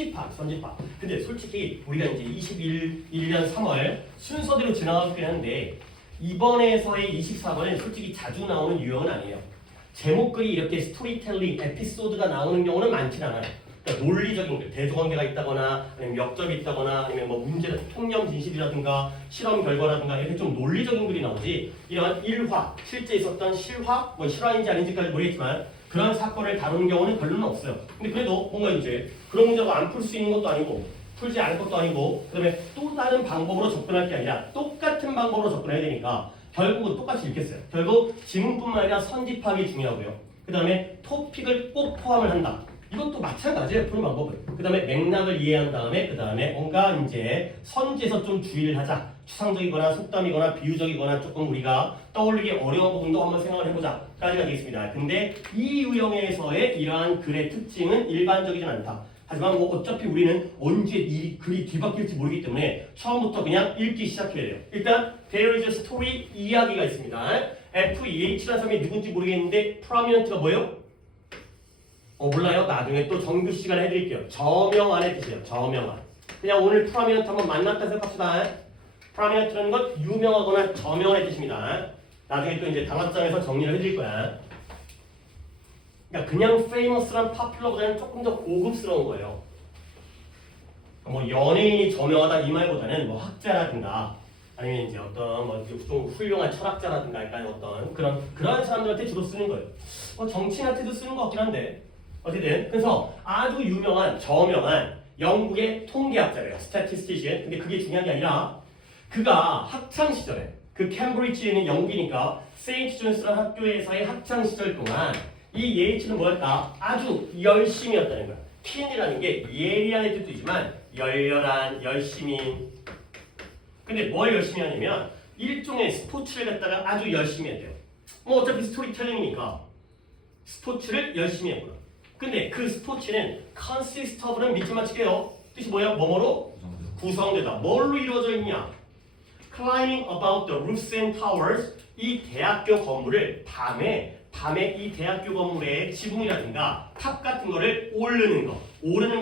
선집합. 근데 솔직히 우리가 이제 21년 3월 순서대로 지나가긴 하는데 이번에서의 24번은 솔직히 자주 나오는 유형은 아니에요. 제목글이 이렇게 스토리텔링, 에피소드가 나오는 경우는 많진 않아요. 그러니까 논리적인 거, 대조관계가 있다거나 아니면 역접이 있다거나 아니면 뭐 문제, 통념 진실이라든가 실험 결과라든가 이렇게 좀 논리적인 글이 나오지 이런 일화, 실제 있었던 실화, 뭐 실화인지 아닌지까지 모르겠지만 그런 사건을 다루는 경우는 별로는 없어요. 근데 그래도 뭔가 이제 그런 문제가 안 풀 수 있는 것도 아니고 풀지 않을 것도 아니고 그다음에 또 다른 방법으로 접근할 게 아니라 똑같은 방법으로 접근해야 되니까 결국은 똑같이 읽겠어요. 결국 지문뿐만 아니라 선집합이 중요하고요. 그 다음에 토픽을 꼭 포함을 한다. 이것도 마찬가지예요. 푸는 방법은. 그 다음에 맥락을 이해한 다음에 그 다음에 뭔가 이제 선지에서 좀 주의를 하자. 추상적이거나 속담이거나 비유적이거나 조금 우리가 떠올리기 어려운 부분도 한번 생각을 해보자. 까지가 되겠습니다. 근데 이 유형에서의 이러한 글의 특징은 일반적이진 않다. 하지만 뭐 어차피 우리는 언제 이 글이 뒤바뀔지 모르기 때문에 처음부터 그냥 읽기 시작해야 돼요. 일단 there is a story 이야기가 있습니다. FEH라는 사람이 누군지 모르겠는데 prominent가 뭐예요? 몰라요? 나중에 또 정규 시간에 해드릴게요. 저명한의 뜻이에요. 저명한. 그냥 오늘 prominent 한번 만났다 생각합시다. prominent라는 건 유명하거나 저명한의 뜻입니다. 나중에 또 이제 단어장에서 정리를 해드릴 거야. 그러니까 그냥 famous란 popular보다는 조금 더 고급스러운 거예요. 뭐 연예인이 저명하다 이 말보다는 뭐 학자라든가 아니면 이제 어떤 뭐 좀 훌륭한 철학자라든가 약간 어떤 그런 사람들한테 주로 쓰는 거예요. 정치인한테도 쓰는 것 같긴 한데 어쨌든 그래서 아주 유명한 저명한 영국의 통계학자래요. statistician. 근데 그게 중요한 게 아니라 그가 학창 시절에 그 캠브리지에 있는 영국이니까 세인트 존스라는 학교에서의 학창 시절 동안 이 예이치는 뭐였다? 아주 열심히였다는 거야. keen이라는 게 예리한의 뜻도 있지만 열렬한, 열심히. 근데 뭘 열심히 하냐면 일종의 스포츠를 갖다가 아주 열심히 했대요. 뭐 어차피 스토리텔링이니까 스포츠를 열심히 했구나. 근데 그 스포츠는 consist of는 믿지 마칠게요. 뜻이 뭐야? 뭐뭐로? 구성되다. 뭘로 이루어져 있냐? climbing about the roofs and towers. 이 대학교 건물을 밤에 이 대학교 건물의 지붕이라든가 탑 같은 거를 오르는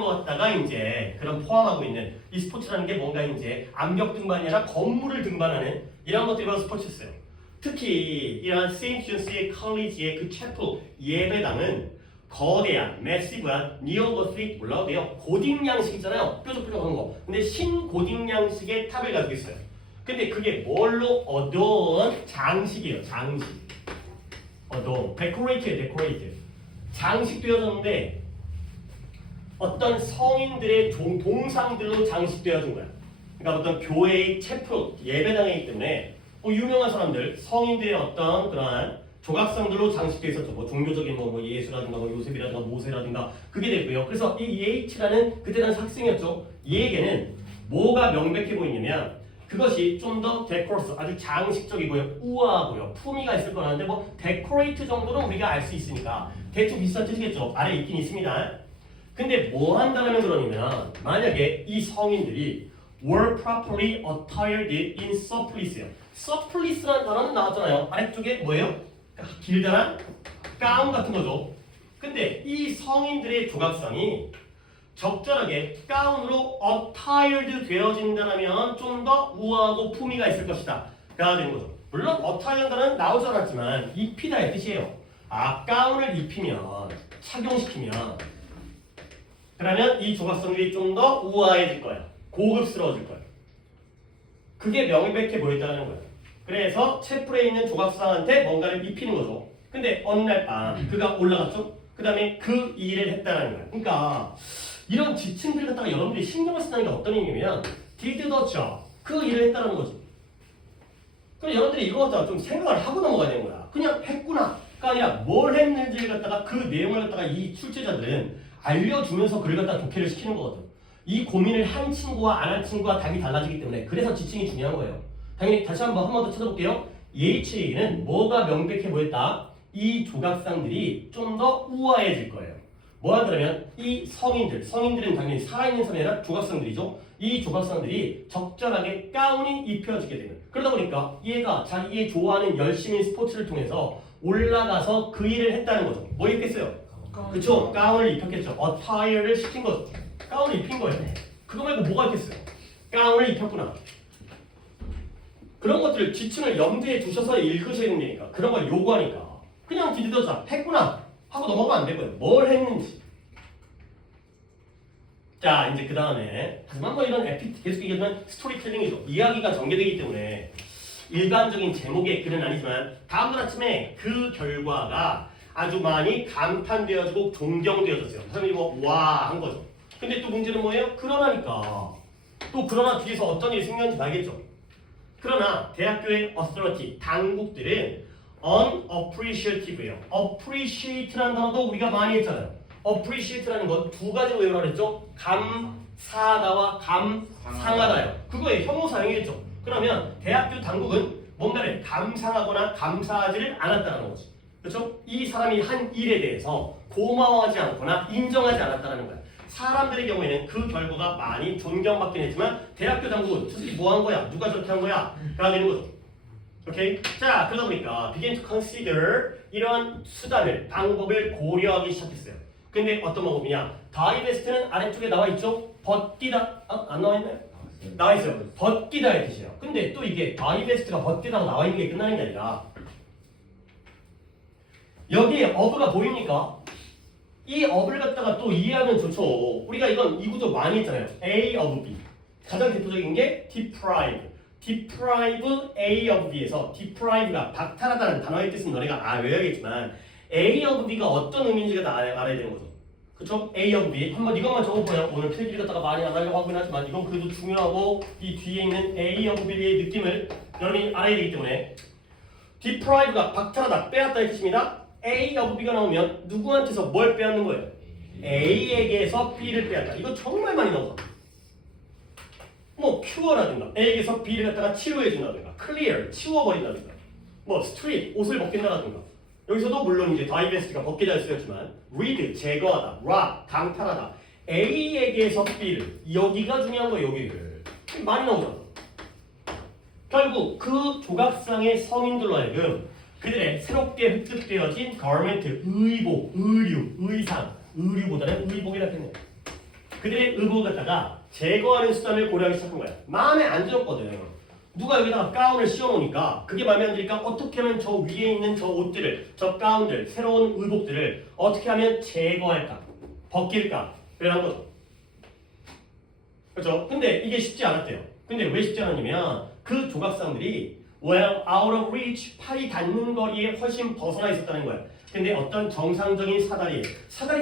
거 갖다가 이제 그런 포함하고 있는 이 스포츠라는 게 뭔가 이제 암벽 등반이 아니라 건물을 등반하는 이런 것들이 바로 스포츠였어요. 특히 이런 세인트 존스의 컬리지의 그 채플 예배당은 거대한, 매시브한, 니오고틱 몰라도 돼요. 고딕 양식이잖아요. 뾰족뾰족한 거. 근데 신고딕 양식의 탑을 가지고 있어요. 근데 그게 뭘로 얻어온 장식이에요. 장식. 데코레이트. 장식되어졌는데 어떤 성인들의 동상들로 장식되어진 거야. 그러니까 어떤 교회의 채플, 예배당이기 때문에 유명한 사람들, 성인들의 어떤 그러한 조각상들로 장식되어 있었죠. 뭐 종교적인 뭐 예수라든가 뭐 요셉이라든가 모세라든가 그게 되고요. 그래서 이 예이치라는 그때 당시 학생이었죠. 얘에게는 뭐가 명백해 보이냐면 그것이 좀 더 데코러스, 아주 장식적이고요, 우아하고요, 품위가 있을 거라는데 뭐 데코레이트 정도는 우리가 알 수 있으니까 대충 비슷한 뜻이겠죠. 아래 있긴 있습니다. 근데 뭐 한다면 그러냐면 만약에 이 성인들이 were properly attired in surplice예요. surplice라는 단어는 나왔잖아요. 아래쪽에 뭐예요? 길다란 가운 같은 거죠. 근데 이 성인들의 조각상이 적절하게 가운으로 attired 되어진다면 좀 더 우아하고 품위가 있을 것이다. 가 되는 거죠. 물론 attire 나오지 않았지만 입히다의 뜻이에요. 가운을 입히면 착용시키면 그러면 이 조각상들이 좀 더 우아해질 거야. 고급스러워질 거야. 그게 명백해 보였다는 거예요. 그래서 채플에 있는 조각상한테 뭔가를 입히는 거죠. 근데 어느 날 밤 그가 올라갔죠. 그 다음에 그 일을 했다는 거예요. 그러니까 이런 지침들을 갖다가 여러분들이 신경을 쓴다는 게 어떤 의미냐면 did the job, 그 일을 했다는 거지. 그럼 여러분들이 이거 갖다가 좀 생각을 하고 넘어가야 되는 거야. 그냥 했구나가 아니라 뭘 했는지를 갖다가 그 내용을 갖다가 이 출제자들은 알려주면서 그를 갖다가 독해를 시키는 거거든. 이 고민을 한 친구와 안 한 친구와 답이 달라지기 때문에 그래서 지칭이 중요한 거예요. 당연히 다시 한 번 더 찾아볼게요. 예이치에게는 뭐가 명백해 보였다? 이 조각상들이 좀 더 우아해질 거예요. 뭐 하더라면 이 성인들은 당연히 살아있는 사람이 아니라 조각상들이죠. 이 조각상들이 적절하게 가운이 입혀지게 되는. 그러다 보니까 얘가 자기의 좋아하는 열심히 스포츠를 통해서 올라가서 그 일을 했다는 거죠. 뭐 입겠어요? 그쵸? 가운을 입혔겠죠. attire를 시킨 거죠. 가운을 입힌 거예요. 그거 말고 뭐가 있겠어요? 가운을 입혔구나. 그런 것들을 지층을 염두에 두셔서 읽으셔야 된다니까. 그런 걸 요구하니까. 그냥 디디더자 했구나 하고 넘어가면 안 되고요. 뭘 했는지. 자, 이제 그 다음에 하지만 뭐 이런 계속 얘기하면 스토리텔링이죠. 이야기가 전개되기 때문에 일반적인 제목의 글은 아니지만 다음날 아침에 그 결과가 아주 많이 감탄되어지고 존경되어졌어요. 사람들이 뭐 와 한 거죠. 근데 또 문제는 뭐예요? 그러나니까 또 그러나 뒤에서 어떤 일이 생겼는지 알겠죠. 그러나 대학교의 authority 당국들은 unappreciative예요. appreciate라는 단어도 우리가 많이 했잖아요. appreciate라는 건 두 가지로 외우라 그랬죠. 감사하다와 감상하다예요. 그거의 형용 사용이겠죠. 그러면 대학교 당국은 뭔가를 감상하거나 감사하지를 않았다는 거지. 그렇죠? 이 사람이 한 일에 대해서 고마워하지 않거나 인정하지 않았다는 거야. 사람들의 경우에는 그 결과가 많이 존경받긴 했지만 대학교 당국은 저 새끼 뭐 한 거야? 누가 저렇게 한 거야? 가 되는 거죠. 오케이? 자, 그러다 보니까 begin to consider 이러한 수단을, 방법을 고려하기 시작했어요. 근데 어떤 방법이냐? 다이베스트는 아래쪽에 나와 있죠? 벗기다. 안 나와 있나요? 나와 있어요. 벗기다의 뜻이에요. 근데 또 이게 다이베스트가 벗기다가 나와 있는 게 끝나는 게 아니라 여기에 어브가 보입니까? 이 어브를 갖다가 또 이해하면 좋죠. 우리가 이건 이 구조 많이 했잖아요. A of B. 가장 대표적인 게 deprive. deprive A of B에서 deprive가 박탈하다는 단어의 뜻은 너네가 외워야겠지만 A of B가 어떤 의미인지가 다 알아야 되는 거죠. 그쵸? A of B. 한번 이것만 적어보요. 오늘 필기를 갖다가 많이 안 하려고 하긴 하지만 이건 그래도 중요하고 이 뒤에 있는 A of B의 느낌을 여러분이 알아야 되기 때문에 deprive가 박탈하다, 빼앗다의 뜻입니다. A of B가 나오면 누구한테서 뭘 빼앗는 거예요? A에게서 B를 빼앗다. 이거 정말 많이 나오죠. 뭐 cure라든가 A에게서 B를 갖다가 치료해준다든가 clear, 치워버린다든가 뭐 street, 옷을 벗긴다든가 여기서도 물론 이제 divest가 벗기다를 쓰였지만 rid, 제거하다, rob, 강탈하다 A에게서 B를 여기가 중요한 거예요. 여기를 많이 나오죠. 결국 그 조각상의 성인들로 하여금 그들의 새롭게 획득되어진 garment, 의복, 의류, 의상, 의류보다는 의복이라 했네요. 그들의 의복을 갖다가 제거하는 수단을 고려하기 시작한 거야. 마음에 안 들었거든. 누가 여기다가 가운을 씌워놓으니까 그게 마음에 안 드니까 어떻게 하면 저 위에 있는 저 옷들을, 저 가운들, 새로운 의복들을 어떻게 하면 제거할까? 벗길까? 그래서 한 거죠. 그렇죠? 근데 이게 쉽지 않았대요. 근데 왜 쉽지 않았냐면 그 조각상들이 well out of reach, 팔이 닿는 거리에 훨씬 벗어나 있었다는 거야. 근데 어떤 정상적인 사다리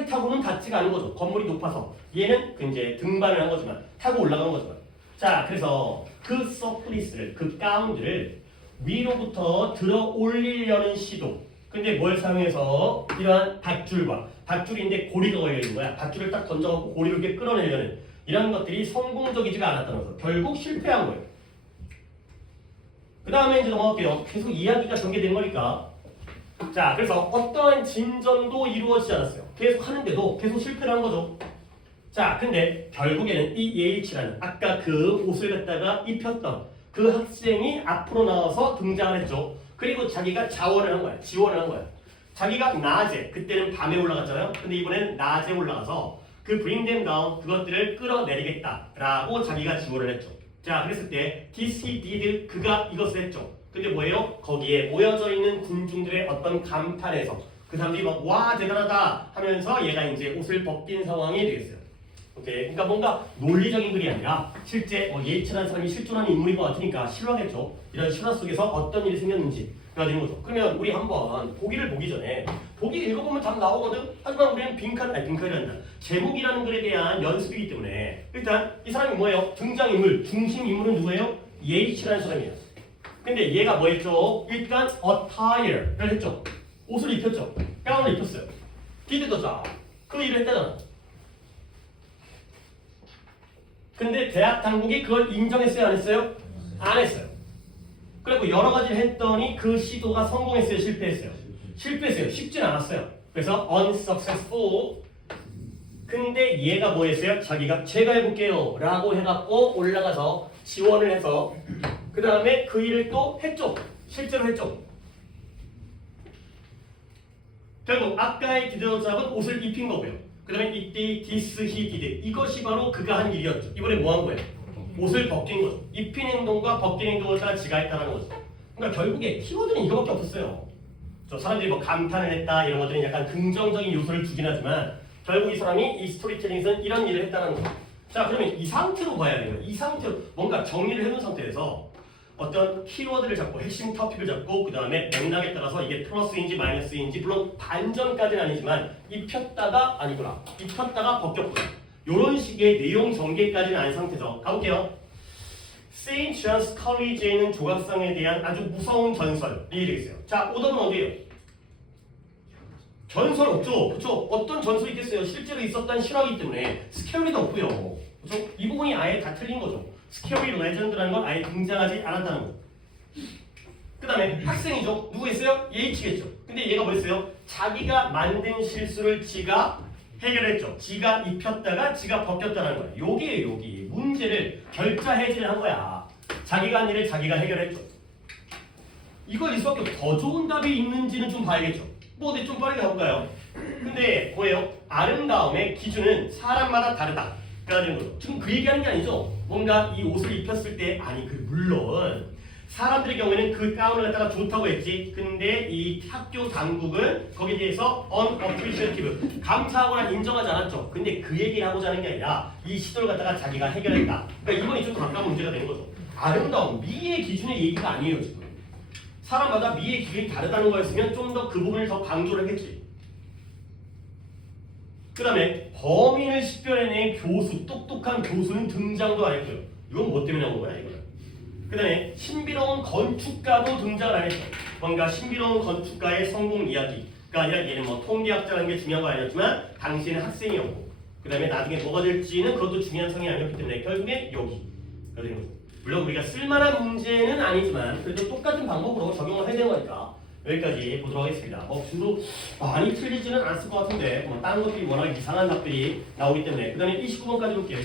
타고는 닿지가 않은 거죠. 건물이 높아서. 얘는 이제 등반을 한 거지만 타고 올라간 거지만. 자, 그래서 그 서플리스를, 그 가운들을 위로부터 들어 올리려는 시도. 근데 뭘 사용해서 이러한 밧줄인데 고리가 걸려 있는 거야. 밧줄을 딱 던져갖고 고리를 이렇게 끌어내려는 이런 것들이 성공적이지가 않았다는 거죠. 결국 실패한 거예요. 그 다음에 이제 넘어갈게요. 계속 이야기가 전개된 거니까. 자, 그래서 어떠한 진전도 이루어지지 않았어요. 계속 하는데도 계속 실패를 한 거죠. 자, 근데 결국에는 이 예일치라는 아까 그 옷을 갖다가 입혔던 그 학생이 앞으로 나와서 등장을 했죠. 그리고 자기가 자원을 한 거야. 지원을 한 거야. 자기가 낮에, 그때는 밤에 올라갔잖아요. 근데 이번에는 낮에 올라가서 그 bring them down, 그것들을 끌어내리겠다라고 자기가 지원을 했죠. 자, 그랬을 때 this he did, 그가 이것을 했죠. 근데 뭐예요? 거기에 모여져 있는 군중들의 어떤 감탄에서 그 사람들이 막 와 대단하다 하면서 얘가 이제 옷을 벗긴 상황이 되겠어요. 오케이, 그러니까 뭔가 논리적인 글이 아니라 실제 예일치라는 사람이 실존하는 인물인 것 같으니까 실화겠죠. 이런 실화 속에서 어떤 일이 생겼는지가 되는 거죠. 그러면 우리 한번 보기를 보기 전에 보기 읽어보면 답 나오거든. 하지만 우리는 빈칸이란다. 제목이라는 글에 대한 연습이기 때문에 일단 이 사람이 뭐예요? 등장인물, 중심 인물은 누구예요? 예일치라는 사람이에요. 근데 얘가 뭐 했죠? 일단 attire를 했죠. 옷을 입혔죠. 가운을 입혔어요. did the job. 그 일을 했다잖아. 근데 대학 당국이 그걸 인정했어요? 안 했어요? 안 했어요. 그리고 여러 가지를 했더니 그 시도가 성공했어요? 실패했어요? 실패했어요. 쉽진 않았어요. 그래서 unsuccessful. 근데 얘가 뭐 했어요? 자기가 제가 해볼게요 라고 해갖고 올라가서 지원을 해서 그 다음에 그 일을 또 했죠. 실제로 했죠. 결국 아까의 디더잡은 옷을 입힌 거고요. 그 그 다음에 이때 this, he did. 이것이 바로 그가 한 일이었죠. 이번에 뭐 한 거예요? 옷을 벗긴 거죠. 입힌 행동과 벗긴 행동을 따라 지가 했다는 거죠. 그러니까 결국에 키워드는 이거밖에 없었어요. 저 사람들이 뭐 감탄을 했다 이런 것들은 약간 긍정적인 요소를 주긴 하지만 결국 이 사람이 이 스토리텔링에서는 이런 일을 했다는 거죠. 자, 그러면 이 상태로 봐야 돼요. 이 상태로 뭔가 정리를 해놓은 상태에서 어떤 키워드를 잡고 핵심 토픽을 잡고 그 다음에 맥락에 따라서 이게 플러스인지 마이너스인지 물론 반전까지는 아니지만 입혔다가 아니구나 입혔다가 벗겼구나 이런 식의 내용 전개까지는 아닌 상태죠. 가볼게요. 세인트 존스 컬리지에 있는 조각상에 대한 아주 무서운 전설이 되겠어요. 자, 오답은 어디예요? 전설 없죠. 그렇죠? 어떤 전설이 있겠어요? 실제로 있었던 실화이기 때문에 스케어리도 없고요. 그렇죠? 이 부분이 아예 다 틀린 거죠. 스케어리 레전드라는 건 아예 등장하지 않았다는 거. 그 다음에 학생이죠. 누구였어요? H겠죠. 근데 얘가 뭐였어요? 자기가 만든 실수를 지가 해결했죠. 지가 입혔다가 지가 벗겼다는 거야. 여기에요, 여기. 문제를 결자 해지를 한 거야. 자기가 한 일을 자기가 해결했죠. 이걸 일 수밖에 없어. 더 좋은 답이 있는지는 좀 봐야겠죠. 뭐 어디 좀 빠르게 가볼까요? 근데 뭐예요? 아름다움의 기준은 사람마다 다르다. 라는 거죠. 지금 그 얘기하는 게 아니죠. 뭔가 이 옷을 입혔을 때 아니 물론 사람들의 경우에는 그 가운을 갖다가 좋다고 했지. 근데 이 학교 당국은 거기에 대해서 unappreciative 감사하거나 인정하지 않았죠. 근데 그 얘기를 하고자 하는 게 아니라 이 시도를 갖다가 자기가 해결했다. 그러니까 이번이 좀 가까운 문제가 되는 거죠. 아름다움, 미의 기준의 얘기가 아니에요 지금. 사람마다 미의 기준이 다르다는 거였으면 좀 더 그 부분을 더 강조를 했겠지. 그 다음에 범인을 식별해낸 교수, 똑똑한 교수는 등장도 안 했고요. 이건 뭐 때문에 나온 거야 이거는. 그 다음에 신비로운 건축가도 등장을 안 했죠. 뭔가 신비로운 건축가의 성공 이야기가 아니라 얘는 뭐 통계학자라는 게 중요한 거 아니었지만 당시에는 학생이었고 그 다음에 나중에 뭐가 될지는 그것도 중요한 성이 아니었기 때문에 결국에 여기. 물론 우리가 쓸만한 문제는 아니지만 그래도 똑같은 방법으로 적용을 해야 되는 거니까 여기까지 보도록 하겠습니다. 주로 많이 틀리지는 않았을 것 같은데 뭐 다른 것들이 워낙 이상한 답들이 나오기 때문에 그 다음에 29번까지 볼게요.